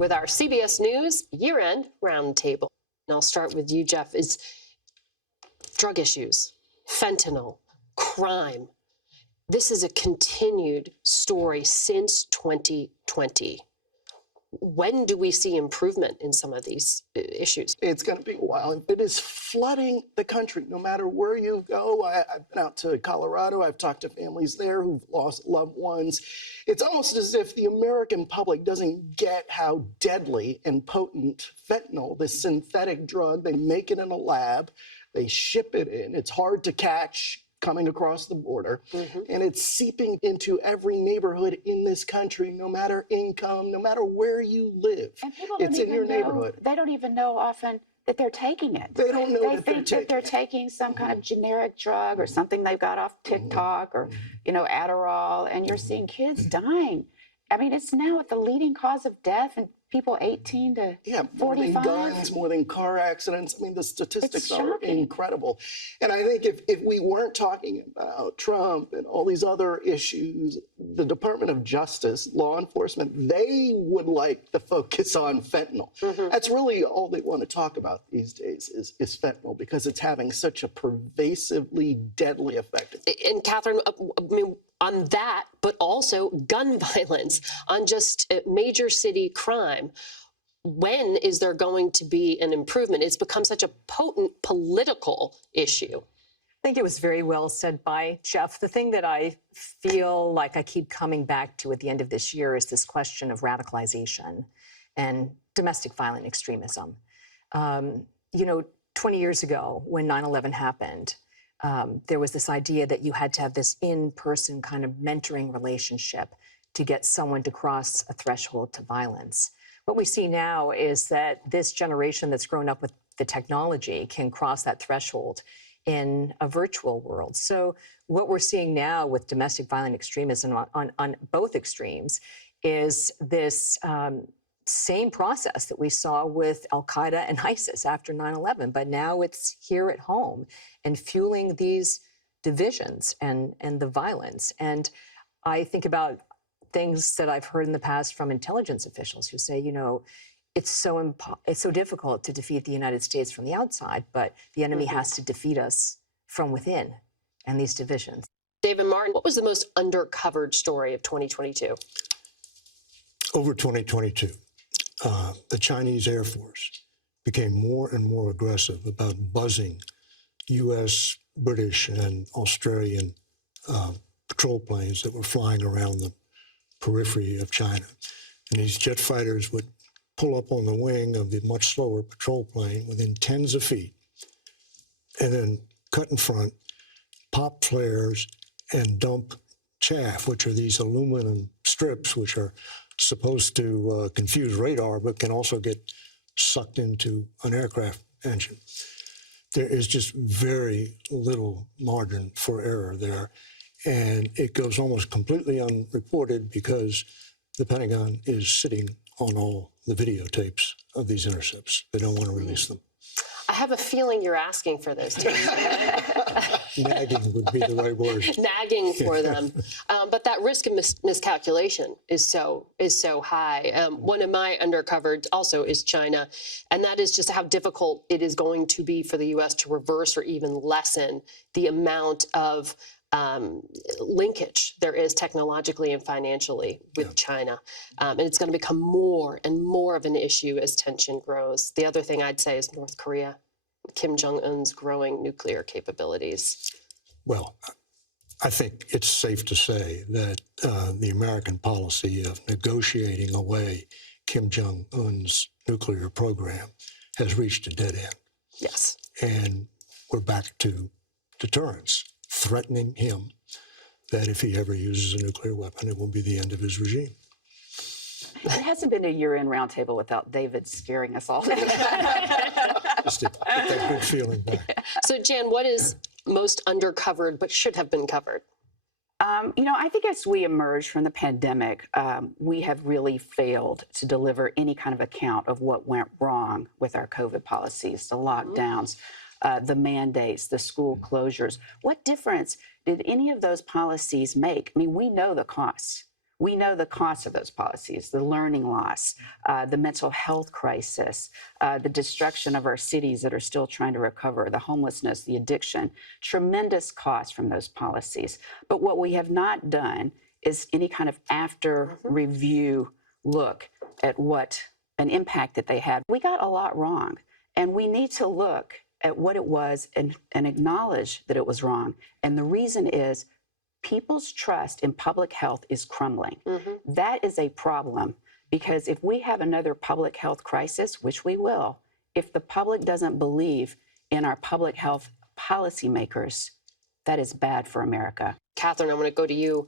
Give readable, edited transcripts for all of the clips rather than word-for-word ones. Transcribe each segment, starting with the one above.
with our CBS News year-end roundtable. And I'll start with you, Jeff. Is drug issues, fentanyl, crime. This is a continued story since 2020. When do we see improvement in some of these issues? It's going to be a while. It is flooding the country, no matter where you go. I've been out to Colorado. I've talked to families there who've lost loved ones. It's almost as if the American public doesn't get how deadly and potent fentanyl, this synthetic drug, they make it in a lab, they ship it in. It's hard to catch coming across the border, and it's seeping into every neighborhood in this country, no matter income, no matter where you live. And people it's in your neighborhood. They don't even know often that they're taking it. They don't know that think that they're taking some kind of generic drug or something they got off TikTok or, you know, Adderall, and you're seeing kids dying. I mean, it's now the leading cause of death in people 18 to 45. More than guns, more than car accidents. I mean, the statistics are incredible. And I think if we weren't talking about Trump and all these other issues, the Department of Justice, law enforcement, they would like to focus on fentanyl. That's really all they want to talk about these days is fentanyl, because it's having such a pervasively deadly effect. And Catherine, I mean, on that, but also gun violence, on just major city crime. When is there going to be an improvement? It's become such a potent political issue. I think it was very well said by Jeff. The thing that I feel like I keep coming back to at the end of this year is this question of radicalization and domestic violent extremism. You know, 20 years ago when 9/11 happened, there was this idea that you had to have this in-person kind of mentoring relationship to get someone to cross a threshold to violence. What we see now is that this generation that's grown up with the technology can cross that threshold in a virtual world. So what we're seeing now with domestic violent extremism on both extremes is this same process that we saw with Al-Qaeda and ISIS after 9/11, but now it's here at home and fueling these divisions and the violence. And I think about things that I've heard in the past from intelligence officials who say, you know, it's so difficult to defeat the United States from the outside, but the enemy has to defeat us from within and these divisions. David Martin, what was the most undercovered story of 2022? Over 2022, the Chinese Air Force became more and more aggressive about buzzing U.S., British, and Australian patrol planes that were flying around the periphery of China. And these jet fighters would pull up on the wing of the much slower patrol plane within tens of feet, and then cut in front, pop flares, and dump chaff, which are these aluminum strips, which are supposed to confuse radar, but can also get sucked into an aircraft engine. There is just very little margin for error there. And it goes almost completely unreported because the Pentagon is sitting on all the videotapes of these intercepts. They don't want to release them. I have a feeling you're asking for this, too. Nagging would be the right word. Nagging for them. But that risk of miscalculation is so high. One of my undercovered also is China, and that is just how difficult it is going to be for the U.S. to reverse or even lessen the amount of linkage there is technologically and financially with China. And it's going to become more and more of an issue as tension grows. The other thing I'd say is North Korea, Kim Jong-un's growing nuclear capabilities. Well, I think it's safe to say that the American policy of negotiating away Kim Jong-un's nuclear program has reached a dead end. Yes. And we're back to deterrence, threatening him that if he ever uses a nuclear weapon, it will be the end of his regime. It hasn't been a year-end roundtable without David scaring us all. Just get that good feeling back. So, Jan, what is most undercovered but should have been covered? You know, I think as we emerge from the pandemic, we have really failed to deliver any kind of account of what went wrong with our COVID policies, the lockdowns, the mandates, the school closures. What difference did any of those policies make? I mean, we know the costs. We know the cost of those policies, the learning loss, the mental health crisis, the destruction of our cities that are still trying to recover, the homelessness, the addiction, tremendous cost from those policies. But what we have not done is any kind of after review look at what an impact that they had. We got a lot wrong, and we need to look at what it was and acknowledge that it was wrong. And the reason is people's trust in public health is crumbling. That is a problem, because if we have another public health crisis, which we will, if the public doesn't believe in our public health policymakers, that is bad for America. Catherine, I want to go to you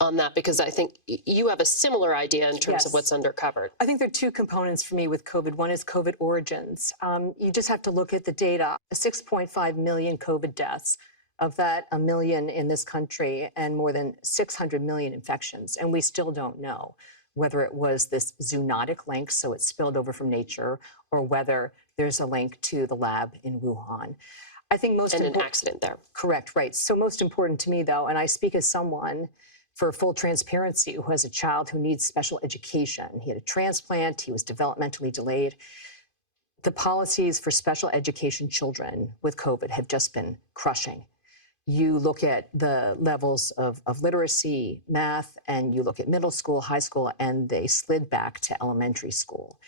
on that, because I think you have a similar idea in terms of Yes. what's undercovered. I think there are two components for me with COVID. One is COVID origins. You just have to look at the data. 6.5 million COVID deaths. Of that, 1 million in this country, and more than 600 million infections. And we still don't know whether it was this zoonotic link, so it spilled over from nature, or whether there's a link to the lab in Wuhan. I think most And an important. accident there. Correct, right. So most important to me, though, and I speak as someone, for full transparency, who has a child who needs special education. He had a transplant, he was developmentally delayed. The policies for special education children with COVID have just been crushing. You look at the levels of literacy, math, and you look at middle school, high school, and they slid back to elementary school.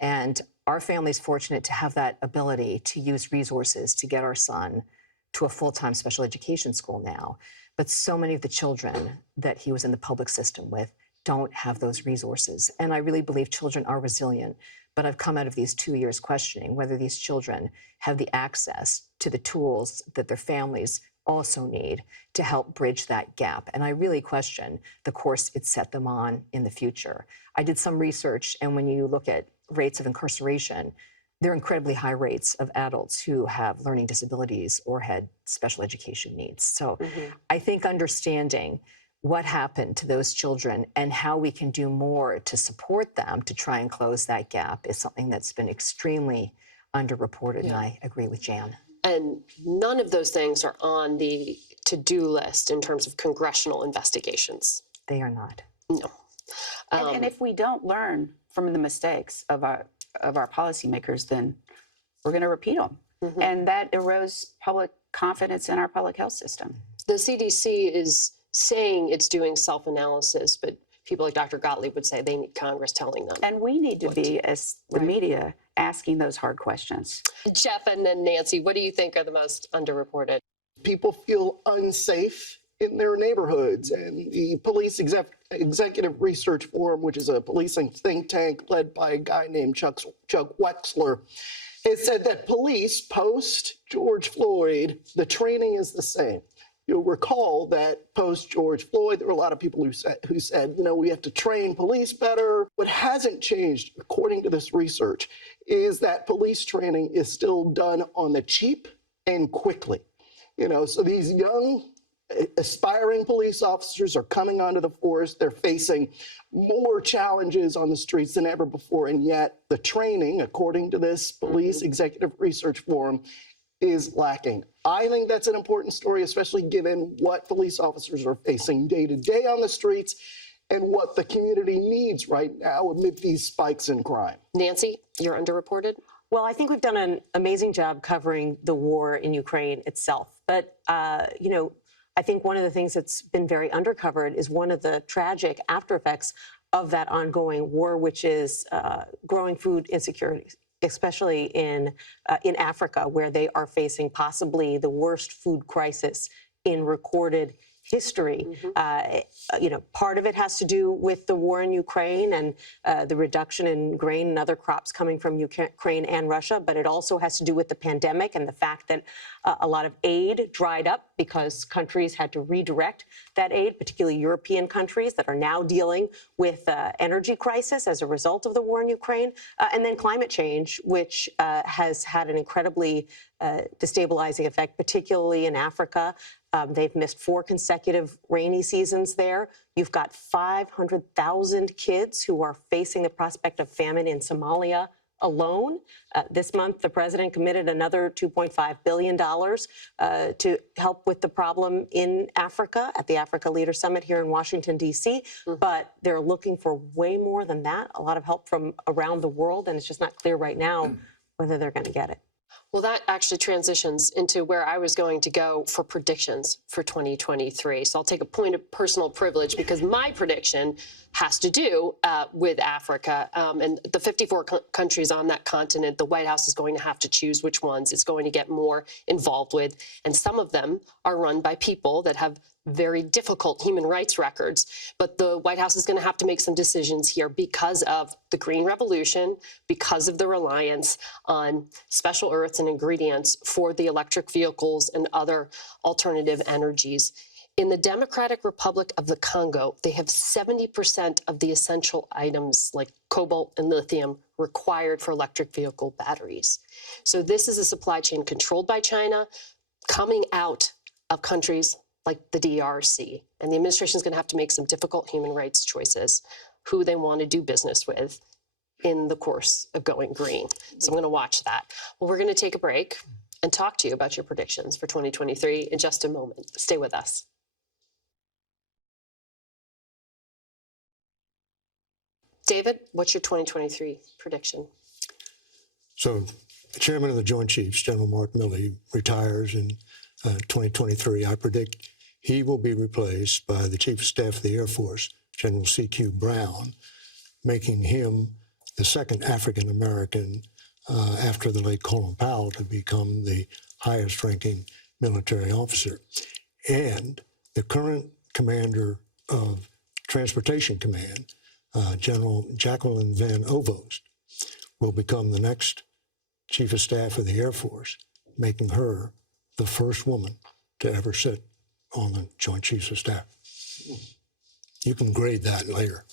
And our family is fortunate to have that ability to use resources to get our son to a full-time special education school now. But so many of the children that he was in the public system with don't have those resources. And I really believe children are resilient. But I've come out of these 2 years questioning whether these children have the access to the tools that their families also need to help bridge that gap. And I really question the course it set them on in the future. I did some research, and when you look at rates of incarceration, there are incredibly high rates of adults who have learning disabilities or had special education needs. So I think understanding what happened to those children and how we can do more to support them to try and close that gap is something that's been extremely underreported, and I agree with Jan. And none of those things are on the to-do list in terms of congressional investigations. They are not. No. And if we don't learn from the mistakes of our policymakers, then we're going to repeat them. And that erodes public confidence in our public health system. The CDC is saying it's doing self-analysis, but people like Dr. Gottlieb would say they need Congress telling them. And we need to be, as the media, asking those hard questions. Jeff and then Nancy, what do you think are the most underreported? People feel unsafe in their neighborhoods, and the Police Executive Research Forum, which is a policing think tank led by a guy named Chuck Wexler, has said that police post George Floyd, the training is the same. You'll recall that post George Floyd, there were a lot of people who said, you know, we have to train police better. What hasn't changed, according to this research, is that police training is still done on the cheap and quickly. You know, so these young aspiring police officers are coming onto the force. They're facing more challenges on the streets than ever before. And yet the training, according to this Police Executive Research Forum, is lacking. I think that's an important story, especially given what police officers are facing day to day on the streets and what the community needs right now amid these spikes in crime. Nancy, you're underreported? Well, I think we've done an amazing job covering the war in Ukraine itself. But, you know, I think one of the things that's been very undercovered is one of the tragic after effects of that ongoing war, which is growing food insecurity, especially in Africa, where they are facing possibly the worst food crisis in recorded history. You know, part of it has to do with the war in Ukraine and the reduction in grain and other crops coming from Ukraine and Russia, but it also has to do with the pandemic and the fact that a lot of aid dried up because countries had to redirect that aid, particularly European countries that are now dealing with energy crisis as a result of the war in Ukraine, and then climate change, which has had an incredibly destabilizing effect, particularly in Africa. They've missed 4 consecutive rainy seasons there. You've got 500,000 kids who are facing the prospect of famine in Somalia alone. This month, the president committed another $2.5 billion to help with the problem in Africa at the Africa Leader Summit here in Washington, D.C. But they're looking for way more than that, a lot of help from around the world, and it's just not clear right now whether they're going to get it. Well, that actually transitions into where I was going to go for predictions for 2023. So I'll take a point of personal privilege because my prediction has to do with Africa and the 54 countries on that continent. The White House is going to have to choose which ones it's going to get more involved with. And some of them are run by people that have very difficult human rights records. But the White House is going to have to make some decisions here because of the Green Revolution, because of the reliance on special earths and ingredients for the electric vehicles and other alternative energies. In the Democratic Republic of the Congo, they have 70% of the essential items like cobalt and lithium required for electric vehicle batteries. So this is a supply chain controlled by China, coming out of countries like the DRC. And the administration is going to have to make some difficult human rights choices, who they want to do business with in the course of going green. So I'm going to watch that. Well, we're going to take a break and talk to you about your predictions for 2023 in just a moment. Stay with us. David, what's your 2023 prediction? So the chairman of the Joint Chiefs, General Mark Milley, retires in 2023. I predict he will be replaced by the Chief of Staff of the Air Force, General C.Q. Brown, making him the second African-American after the late Colin Powell to become the highest-ranking military officer. And the current commander of Transportation Command, General Jacqueline Van Ovost, will become the next Chief of Staff of the Air Force, making her the first woman to ever sit on the Joint Chiefs of Staff. You can grade that later.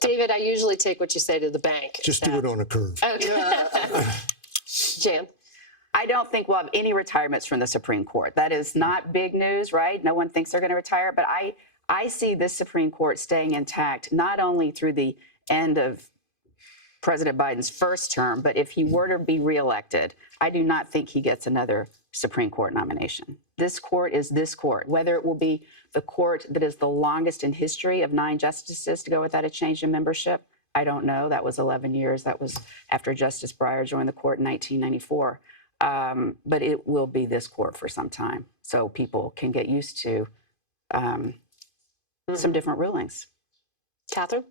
David, I usually take what you say to the bank. Just do it on a curve. Okay. Jan? I don't think we'll have any retirements from the Supreme Court. That is not big news, right? No one thinks they're going to retire. But I see this Supreme Court staying intact, not only through the end of President Biden's first term, but if he were to be reelected, I do not think he gets another Supreme Court nomination. This court is this court. Whether it will be the court that is the longest in history of 9 justices to go without a change in membership, I don't know. That was 11 years. That was after Justice Breyer joined the court in 1994. But it will be this court for some time, so people can get used to some different rulings. Catherine?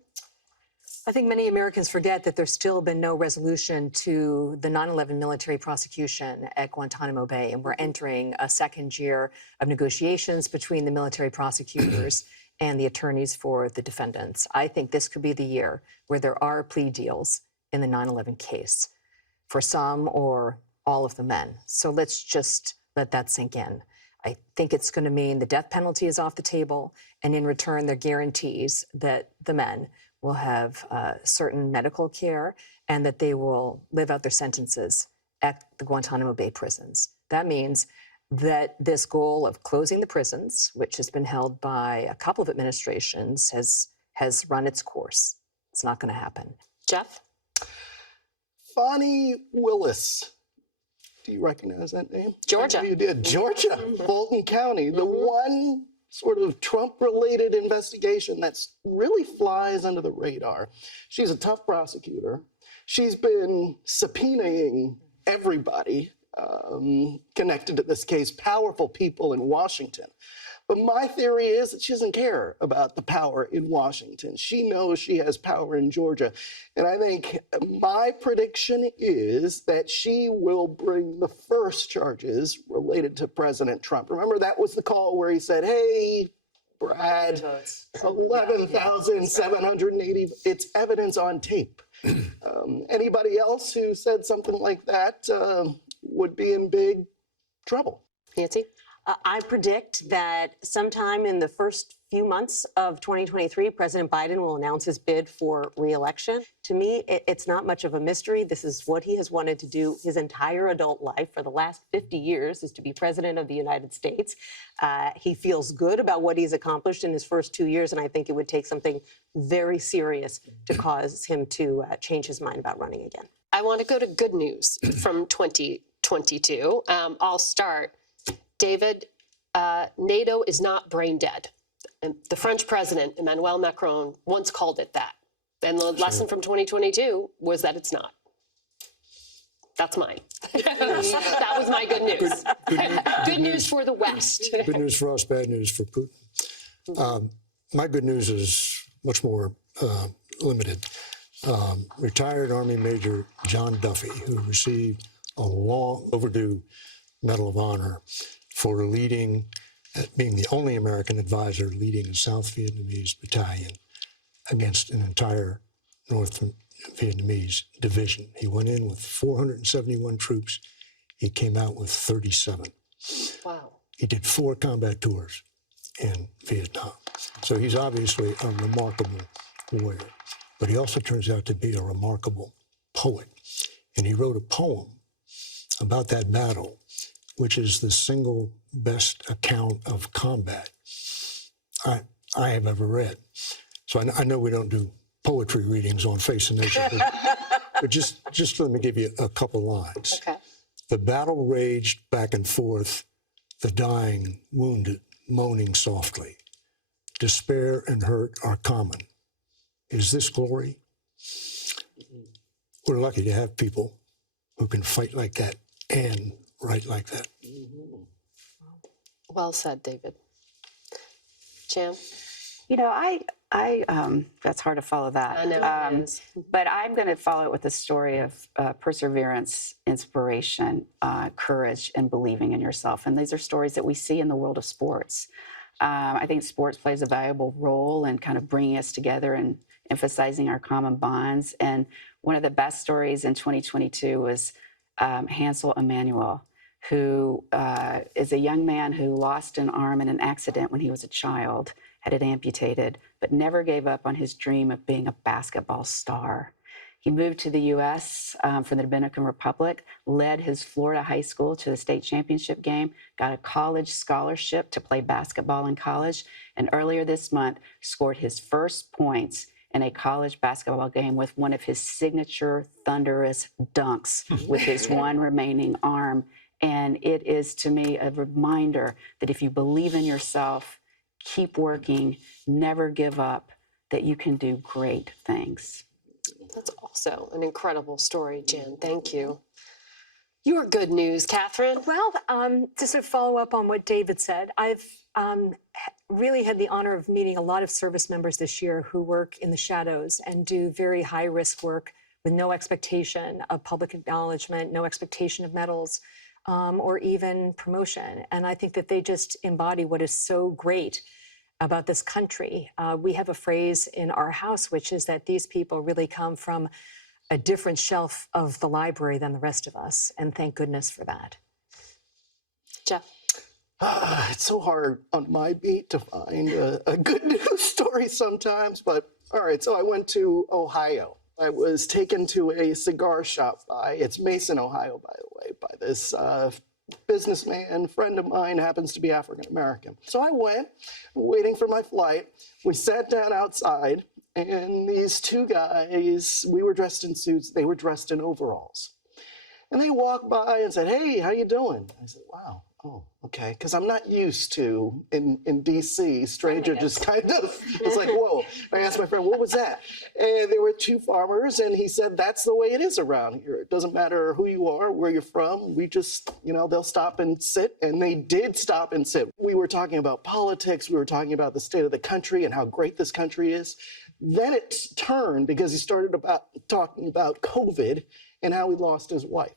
I think many Americans forget that there's still been no resolution to the 9/11 military prosecution at Guantanamo Bay, and we're entering a second year of negotiations between the military prosecutors and the attorneys for the defendants. I think this could be the year where there are plea deals in the 9/11 case for some or all of the men. So let's just let that sink in. I think it's going to mean the death penalty is off the table, and in return, there guarantees that the men will have certain medical care and that they will live out their sentences at the Guantanamo Bay prisons. That means that this goal of closing the prisons, which has been held by a couple of administrations, has run its course. It's not going to happen. Jeff? Fonnie Willis. Do you recognize that name? Georgia. You did. Georgia, Fulton County, the one sort of Trump-related investigation that's really flies under the radar. She's a tough prosecutor. She's been subpoenaing everybody connected to this case, powerful people in Washington. But my theory is that she doesn't care about the power in Washington. She knows she has power in Georgia. And I think my prediction is that she will bring the first charges related to President Trump. Remember, that was the call where he said, hey, Brad, 11,780, it's evidence on tape. Anybody else who said something like that would be in big trouble. Nancy? I predict that sometime in the first few months of 2023, President Biden will announce his bid for re-election. To me, it's not much of a mystery. This is what he has wanted to do his entire adult life for the last 50 years, is to be president of the United States. He feels good about what he's accomplished in his first 2 years, and I think it would take something very serious to cause him to change his mind about running again. I want to go to good news from 2022. I'll start. David, NATO is not brain dead. And the French president, Emmanuel Macron, once called it that. And the lesson from 2022 was that it's not. That's mine. That was my good news. Good news for the West. Good news for us, bad news for Putin. My good news is much more limited. Retired Army Major John Duffy, who received a long overdue Medal of Honor for leading, being the only American advisor leading a South Vietnamese battalion against an entire North Vietnamese division. He went in with 471 troops. He came out with 37. Wow. He did 4 combat tours in Vietnam. So he's obviously a remarkable warrior, but he also turns out to be a remarkable poet. And he wrote a poem about that battle, which is the single best account of combat I have ever read. So I know we don't do poetry readings on Face the Nation, but just let me give you a couple lines. Okay. The battle raged back and forth, the dying, wounded, moaning softly. Despair and hurt are common. Is this glory? We're lucky to have people who can fight like that and write like that. Well said, David. Jan? You know, that's hard to follow that. I know it is. But I'm going to follow it with a story of perseverance, inspiration, courage, and believing in yourself. And these are stories that we see in the world of sports. I think sports plays a valuable role in kind of bringing us together and emphasizing our common bonds. And one of the best stories in 2022 was Hansel Emanuel, who is a young man who lost an arm in an accident when he was a child, had it amputated, but never gave up on his dream of being a basketball star. He moved to the U.S. From the Dominican Republic, led his Florida high school to the state championship game, got a college scholarship to play basketball in college, and earlier this month scored his first points in a college basketball game with one of his signature thunderous dunks with his one remaining arm. And it is, to me, a reminder that if you believe in yourself, keep working, never give up, that you can do great things. That's also an incredible story, Jan. Thank you. Your good news, Catherine. Well, just to follow up on what David said, I've really had the honor of meeting a lot of service members this year who work in the shadows and do very high-risk work with no expectation of public acknowledgement, no expectation of medals, or even promotion. And I think that they just embody what is so great about this country. We have a phrase in our house, which is that these people really come from a different shelf of the library than the rest of us. And thank goodness for that. Jeff? It's so hard on my beat to find a good news story sometimes, but all right, so I went to Ohio. I was taken to a cigar shop it's Mason, Ohio, by the way, by this businessman, friend of mine, happens to be African-American. So I went, waiting for my flight. We sat down outside, and these two guys, we were dressed in suits, they were dressed in overalls. And they walked by and said, "Hey, how you doing?" I said, "Wow. Oh, okay." Because I'm not used to, in DC, stranger just kind of, it's like, whoa. I asked my friend, "What was that?" And there were two farmers, and he said, "That's the way it is around here. It doesn't matter who you are, where you're from. We just, they'll stop and sit." And they did stop and sit. We were talking about politics. We were talking about the state of the country and how great this country is. Then it turned because he started talking about COVID and how he lost his wife.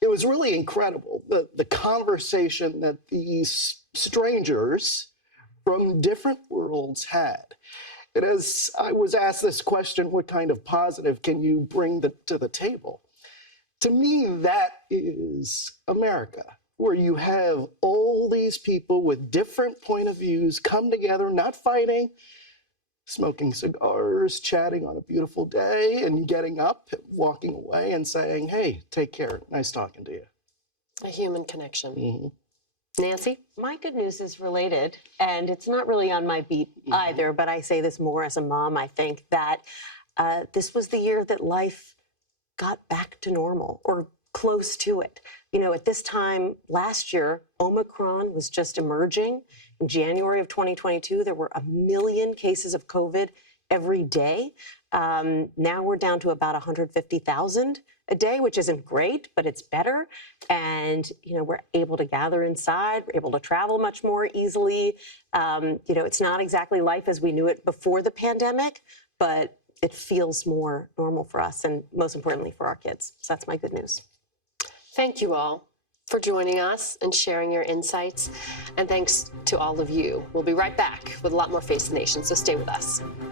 It was really incredible, the conversation that these strangers from different worlds had. And as I was asked this question, what kind of positive can you bring to the table? To me, that is America. where you have all these people with different point of views come together, not fighting, smoking cigars, chatting on a beautiful day, and getting up, walking away and saying, hey, take care. Nice talking to you. A human connection. Mm-hmm. Nancy? My good news is related, and it's not really on my beat either, but I say this more as a mom. I think that this was the year that life got back to normal, or close to it. You know, at this time last year, Omicron was just emerging. In January of 2022, there were 1 million cases of COVID every day. Now we're down to about 150,000 a day, which isn't great, but it's better. And, you know, we're able to gather inside, we're able to travel much more easily. You know, it's not exactly life as we knew it before the pandemic, but it feels more normal for us and most importantly for our kids. So that's my good news. Thank you all for joining us and sharing your insights. And thanks to all of you. We'll be right back with a lot more Face the Nation, so stay with us.